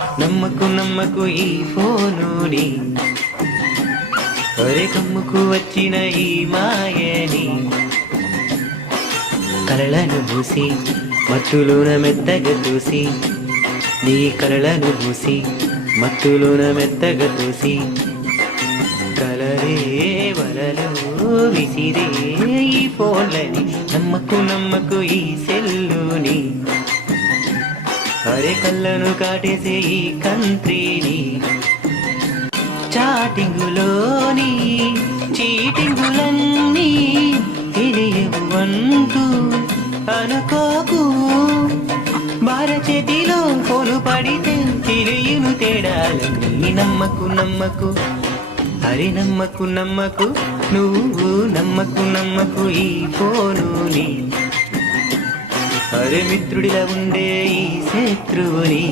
నమ్మకు నమ్మకు ఈ ఫోనుని, ఒరే కమ్ముకు వచ్చిన ఈ మాయని. కలలను మూసి మత్తులోన మెత్తగా చూసి, నీ కలలను మూసి మత్తులోన మెత్తగా చూసి, కలరే వలలో విసిరే ఈ ఫోన్లని. నమ్మకు నమ్మకు ఈ సెల్లుని, అరే కళ్ళను కాటేసే ఈ కంట్రీని. చాటింగులోని చీటింగులన్నీ తెలియవు అంటూ అనుకోకు, భారచేతిలో ఫోను పడితే తెలియను తేడాలని. నమ్మకు నమ్మకు, అరే నమ్మకు నమ్మకు, నువ్వు నమ్మకు నమ్మకు ఈ ఫోనుని. అరే మిత్రుడిలా ఉండే ఈ శత్రువుని.